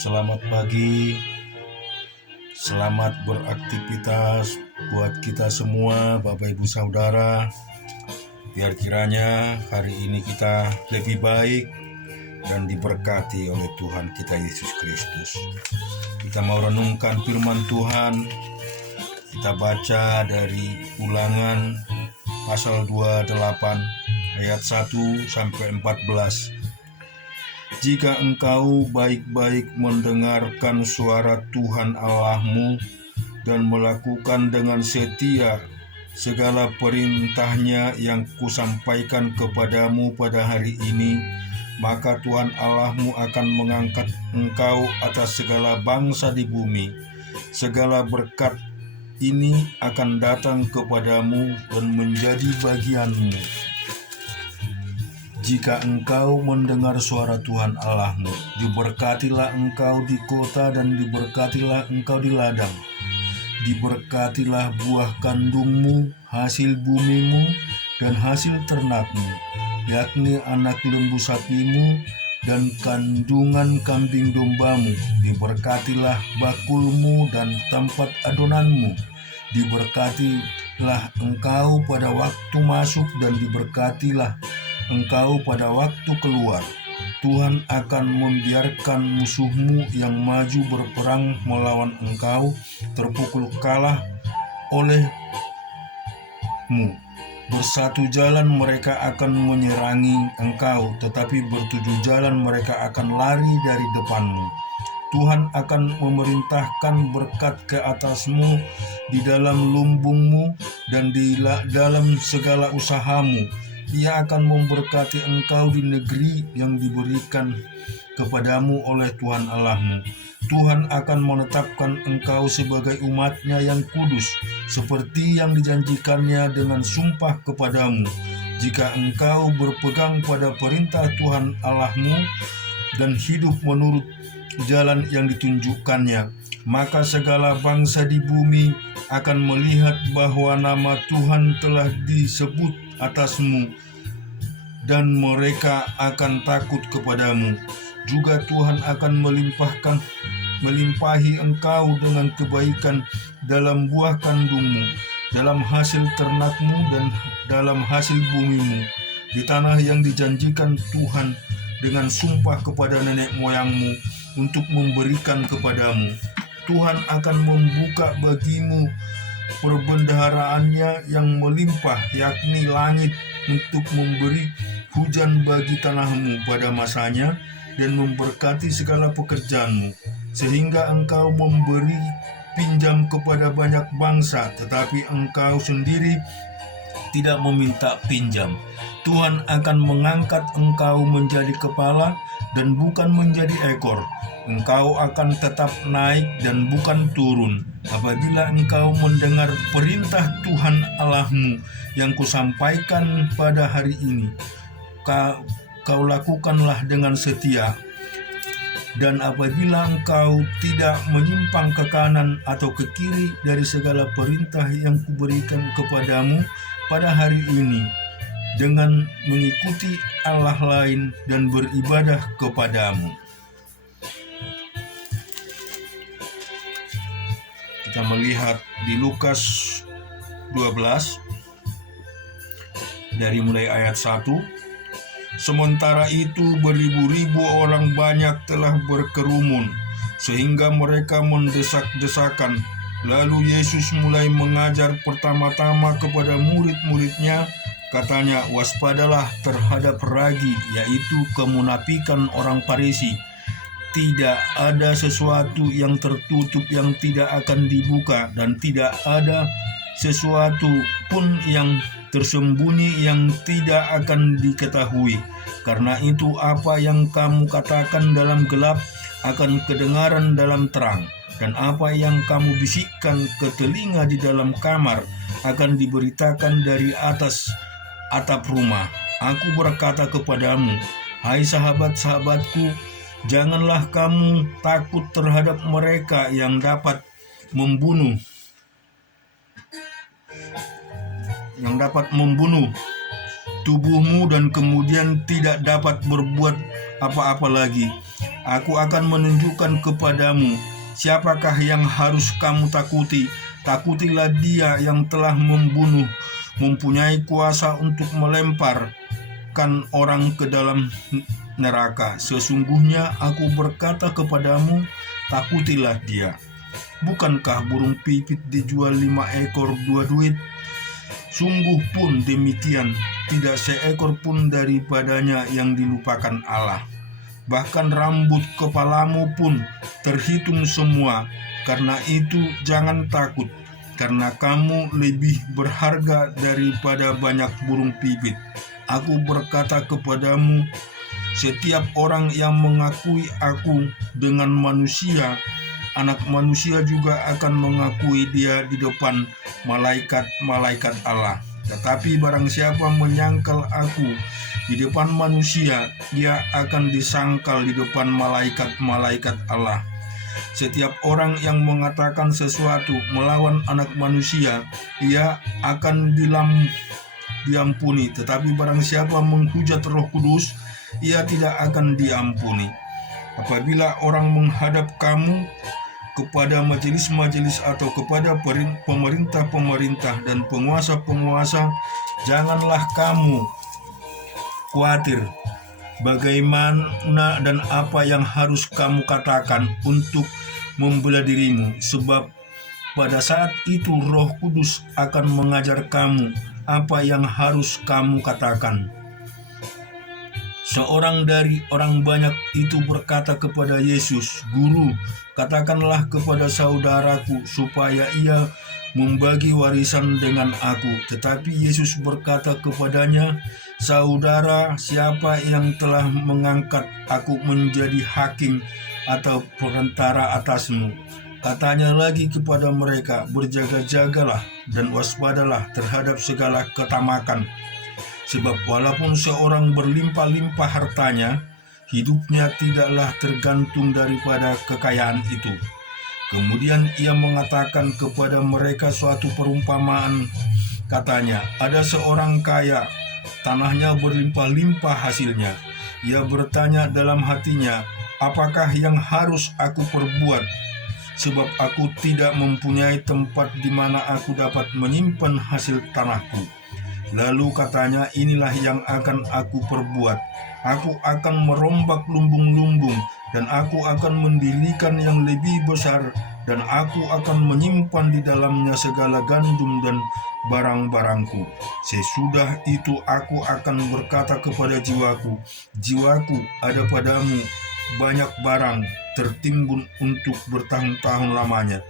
Selamat pagi, selamat beraktivitas buat kita semua, Bapak Ibu Saudara. Biar kiranya hari ini kita lebih baik dan diberkati oleh Tuhan kita Yesus Kristus. Kita mau renungkan firman Tuhan. Kita baca dari Ulangan pasal 28 ayat 1 sampai 14. Jika engkau baik-baik mendengarkan suara Tuhan Allahmu dan melakukan dengan setia segala perintahnya yang kusampaikan kepadamu pada hari ini, maka Tuhan Allahmu akan mengangkat engkau atas segala bangsa di bumi. Segala berkat ini akan datang kepadamu dan menjadi bagianmu. Jika engkau mendengar suara Tuhan Allahmu, diberkatilah engkau di kota dan diberkatilah engkau di ladang. Diberkatilah buah kandungmu, hasil bumimu, dan hasil ternakmu, yakni anak lembu sapimu dan kandungan kambing dombamu. Diberkatilah bakulmu dan tempat adonanmu. Diberkatilah engkau pada waktu masuk dan diberkatilah engkau pada waktu keluar. Tuhan akan membiarkan musuhmu yang maju berperang melawan engkau terpukul kalah olehmu. Bersatu jalan mereka akan menyerangi engkau, tetapi bertujuh jalan mereka akan lari dari depanmu. Tuhan akan memerintahkan berkat ke atasmu di dalam lumbungmu dan di dalam segala usahamu. Ia akan memberkati engkau di negeri yang diberikan kepadamu oleh Tuhan Allahmu. Tuhan akan menetapkan engkau sebagai umat-Nya yang kudus, seperti yang dijanjikannya dengan sumpah kepadamu. Jika engkau berpegang pada perintah Tuhan Allahmu dan hidup menurut jalan yang ditunjukkannya, maka segala bangsa di bumi akan melihat bahwa nama Tuhan telah disebut atasmu, dan mereka akan takut kepadamu. Juga Tuhan akan melimpahi engkau dengan kebaikan dalam buah kandungmu, dalam hasil ternakmu, dan dalam hasil bumimu, di tanah yang dijanjikan Tuhan dengan sumpah kepada nenek moyangmu untuk memberikan kepadamu. Tuhan akan membuka bagimu perbendaharaannya yang melimpah, yakni langit, untuk memberi hujan bagi tanahmu pada masanya dan memberkati segala pekerjaanmu, sehingga engkau memberi pinjam kepada banyak bangsa, tetapi engkau sendiri tidak meminta pinjam. Tuhan akan mengangkat engkau menjadi kepala dan bukan menjadi ekor. Engkau akan tetap naik dan bukan turun. Apabila engkau mendengar perintah Tuhan Allahmu yang kusampaikan pada hari ini, kau lakukanlah dengan setia. Dan apabila engkau tidak menyimpang ke kanan atau ke kiri dari segala perintah yang kuberikan kepadamu pada hari ini, dengan mengikuti Allah lain dan beribadah kepadamu. Kita melihat di Lukas 12 dari mulai ayat 1. Sementara itu beribu-ribu orang banyak telah berkerumun sehingga mereka mendesak-desakan. Lalu Yesus mulai mengajar pertama-tama kepada murid-muridnya. Katanya, waspadalah terhadap ragi, yaitu kemunafikan orang Farisi. Tidak ada sesuatu yang tertutup yang tidak akan dibuka, dan tidak ada sesuatu pun yang tersembunyi yang tidak akan diketahui. Karena itu apa yang kamu katakan dalam gelap akan kedengaran dalam terang, dan apa yang kamu bisikkan ke telinga di dalam kamar akan diberitakan dari atas atap rumah. Aku berkata kepadamu, hai sahabat-sahabatku, janganlah kamu takut terhadap mereka yang dapat membunuh tubuhmu dan kemudian tidak dapat berbuat apa-apa lagi. Aku akan menunjukkan kepadamu siapakah yang harus kamu takuti. Takutilah dia yang telah membunuh, mempunyai kuasa untuk melemparkan orang ke dalam neraka. Sesungguhnya aku berkata kepadamu, takutilah dia. Bukankah burung pipit dijual 5 ekor 2 duit? Sungguh pun demikian, tidak seekor pun daripadanya yang dilupakan Allah. Bahkan rambut kepalamu pun terhitung semua. Karena itu jangan takut, karena kamu lebih berharga daripada banyak burung pipit. Aku berkata kepadamu, setiap orang yang mengakui aku dengan manusia, Anak Manusia juga akan mengakui dia di depan malaikat-malaikat Allah. Tetapi barang siapa menyangkal aku di depan manusia, ia akan disangkal di depan malaikat-malaikat Allah. Setiap orang yang mengatakan sesuatu melawan Anak Manusia, ia akan diampuni. Tetapi barang siapa menghujat Roh Kudus, ia tidak akan diampuni. Apabila orang menghadap kamu kepada majelis-majelis atau kepada pemerintah-pemerintah dan penguasa-penguasa, janganlah kamu khawatir bagaimana dan apa yang harus kamu katakan untuk membela dirimu, sebab pada saat itu Roh Kudus akan mengajar kamu apa yang harus kamu katakan. Seorang dari orang banyak itu berkata kepada Yesus, "Guru, katakanlah kepada saudaraku supaya ia membagi warisan dengan aku." Tetapi Yesus berkata kepadanya, "Saudara, siapa yang telah mengangkat aku menjadi hakim atau perantara atasmu?" Katanya lagi kepada mereka, "Berjaga-jagalah dan waspadalah terhadap segala ketamakan. Sebab walaupun seorang berlimpah-limpah hartanya, hidupnya tidaklah tergantung daripada kekayaan itu." Kemudian ia mengatakan kepada mereka suatu perumpamaan. Katanya, "Ada seorang kaya, tanahnya berlimpah-limpah hasilnya. Ia bertanya dalam hatinya, 'Apakah yang harus aku perbuat? Sebab aku tidak mempunyai tempat di mana aku dapat menyimpan hasil tanahku.' Lalu katanya, 'Inilah yang akan aku perbuat. Aku akan merombak lumbung-lumbung, dan aku akan mendirikan yang lebih besar, dan aku akan menyimpan di dalamnya segala gandum dan barang-barangku. Sesudah itu aku akan berkata kepada jiwaku, jiwaku, ada padamu banyak barang tertimbun untuk bertahun-tahun lamanya.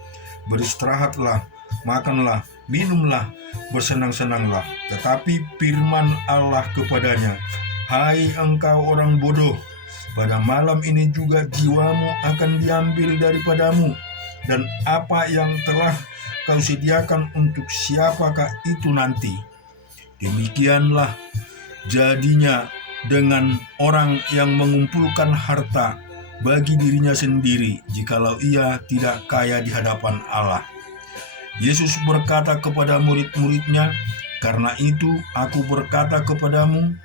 Beristirahatlah, makanlah, minumlah, bersenang-senanglah.' Tetapi firman Allah kepadanya, 'Hai engkau orang bodoh, pada malam ini juga jiwamu akan diambil daripadamu, dan apa yang telah kau sediakan untuk siapakah itu nanti?' Demikianlah jadinya dengan orang yang mengumpulkan harta bagi dirinya sendiri, jikalau ia tidak kaya di hadapan Allah." Yesus berkata kepada murid-muridnya, "Karena itu aku berkata kepadamu,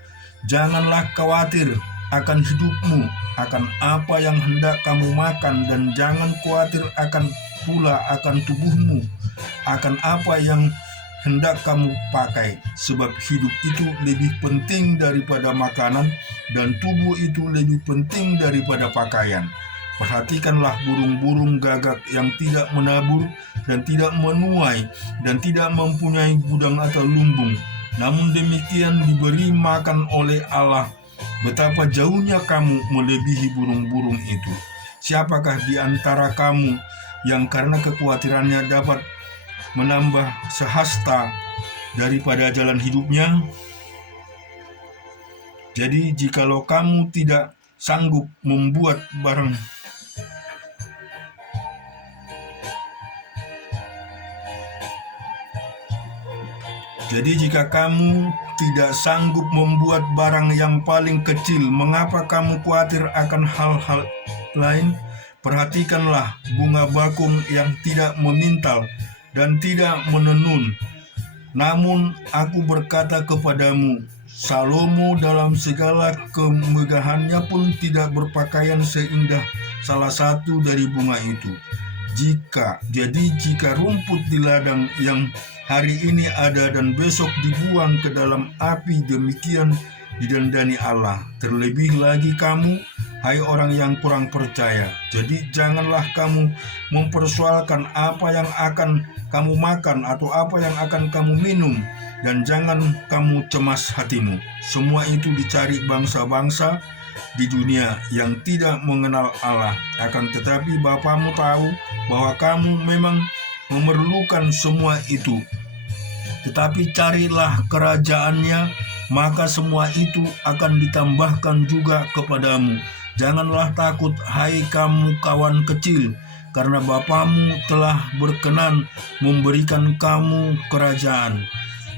janganlah khawatir akan hidupmu, akan apa yang hendak kamu makan, dan jangan khawatir pula akan tubuhmu, akan apa yang hendak kamu pakai. Sebab hidup itu lebih penting daripada makanan, dan tubuh itu lebih penting daripada pakaian. Perhatikanlah burung-burung gagak yang tidak menabur dan tidak menuai dan tidak mempunyai gudang atau lumbung, namun demikian diberi makan oleh Allah. Betapa jauhnya kamu melebihi burung-burung itu. Siapakah di antara kamu yang karena kekhawatirannya dapat menambah sehasta daripada jalan hidupnya? Jadi jikalau kamu tidak sanggup membuat jika kamu tidak sanggup membuat barang yang paling kecil, mengapa kamu khawatir akan hal-hal lain? Perhatikanlah bunga bakung yang tidak memintal dan tidak menenun. Namun aku berkata kepadamu, Salomo dalam segala kemegahannya pun tidak berpakaian seindah salah satu dari bunga itu. Jika rumput di ladang yang hari ini ada dan besok dibuang ke dalam api, demikian didandani Allah. Terlebih lagi kamu, hai orang yang kurang percaya. Jadi janganlah kamu mempersoalkan apa yang akan kamu makan atau apa yang akan kamu minum, dan jangan kamu cemas hatimu. Semua itu dicari bangsa-bangsa di dunia yang tidak mengenal Allah. Akan tetapi Bapamu tahu bahwa kamu memang memerlukan semua itu. Tetapi carilah kerajaannya, maka semua itu akan ditambahkan juga kepadamu. Janganlah takut, hai kamu kawan kecil, karena Bapamu telah berkenan memberikan kamu kerajaan.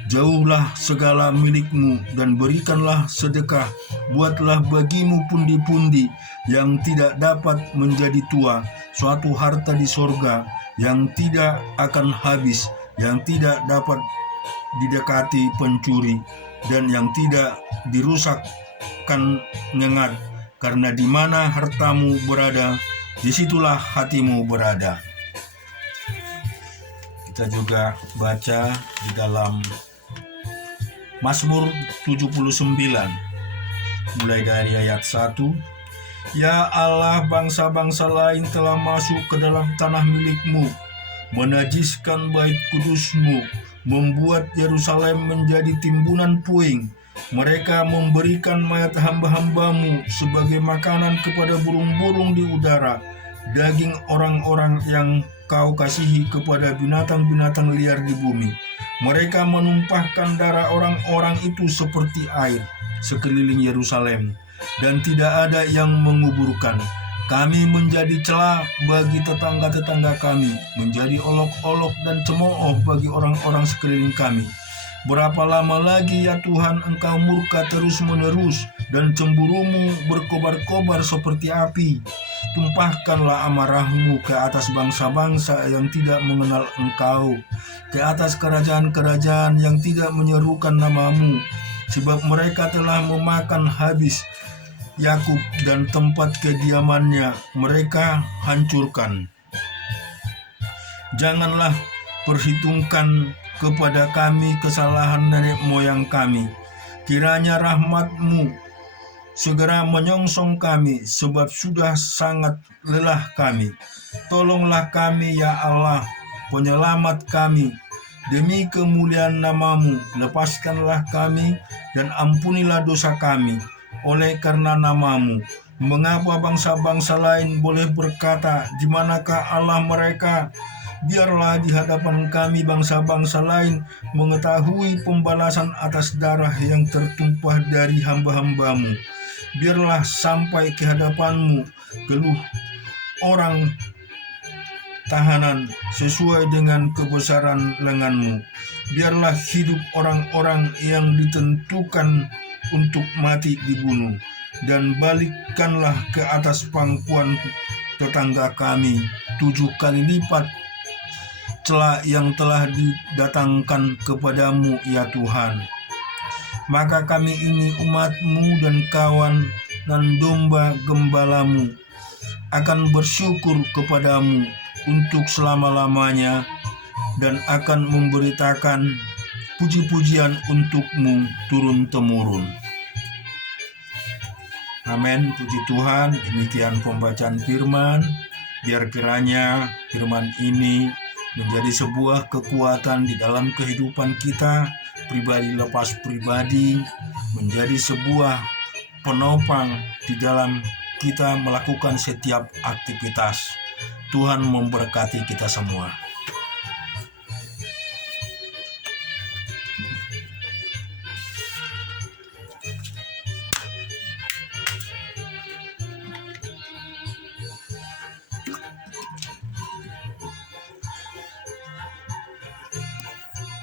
Jauhlah segala milikmu dan berikanlah sedekah. Buatlah bagimu pundi-pundi yang tidak dapat menjadi tua, suatu harta di sorga yang tidak akan habis, yang tidak dapat didekati pencuri, dan yang tidak dirusakkan nyengat. Karena di mana hartamu berada, disitulah hatimu berada. Kita juga baca di dalam Mazmur 79, mulai dari ayat 1. Ya Allah, bangsa-bangsa lain telah masuk ke dalam tanah milikmu, menajiskan bait kudusmu, membuat Yerusalem menjadi timbunan puing. Mereka memberikan mayat hamba-hambamu sebagai makanan kepada burung-burung di udara, daging orang-orang yang kau kasihi kepada binatang-binatang liar di bumi. Mereka menumpahkan darah orang-orang itu seperti air sekeliling Yerusalem, dan tidak ada yang menguburkan. Kami menjadi celah bagi tetangga-tetangga kami, menjadi olok-olok dan cemooh bagi orang-orang sekeliling kami. Berapa lama lagi ya Tuhan Engkau murka terus-menerus, dan cemburumu berkobar-kobar seperti api? Tumpahkanlah amarahmu ke atas bangsa-bangsa yang tidak mengenal Engkau, ke atas kerajaan-kerajaan yang tidak menyerukan namamu, sebab mereka telah memakan habis Yakub dan tempat kediamannya mereka hancurkan. Janganlah perhitungkan kepada kami kesalahan nenek moyang kami. Kiranya rahmat-Mu segera menyongsong kami, sebab sudah sangat lelah kami. Tolonglah kami ya Allah, penyelamat kami. Demi kemuliaan nama-Mu, lepaskanlah kami dan ampunilah dosa kami. Oleh karena nama-Mu, mengapa bangsa-bangsa lain boleh berkata, di manakah Allah mereka? Biarlah di hadapan kami bangsa-bangsa lain mengetahui pembalasan atas darah yang tertumpah dari hamba-hamba-Mu. Biarlah sampai ke hadapan-Mu keluh orang tahanan sesuai dengan kebesaran lengan-Mu. Biarlah hidup orang-orang yang ditentukan untuk mati dibunuh, dan balikkanlah ke atas pangkuan tetangga kami 7 kali lipat celah yang telah didatangkan kepadamu ya Tuhan. Maka kami ini umat-Mu dan kawan dan domba gembala-Mu akan bersyukur kepadamu untuk selama-lamanya, dan akan memberitakan puji-pujian untuk-Mu turun-temurun. Amin, puji Tuhan. Demikian pembacaan firman. Biar kiranya firman ini menjadi sebuah kekuatan di dalam kehidupan kita pribadi lepas pribadi, menjadi sebuah penopang di dalam kita melakukan setiap aktivitas. Tuhan memberkati kita semua.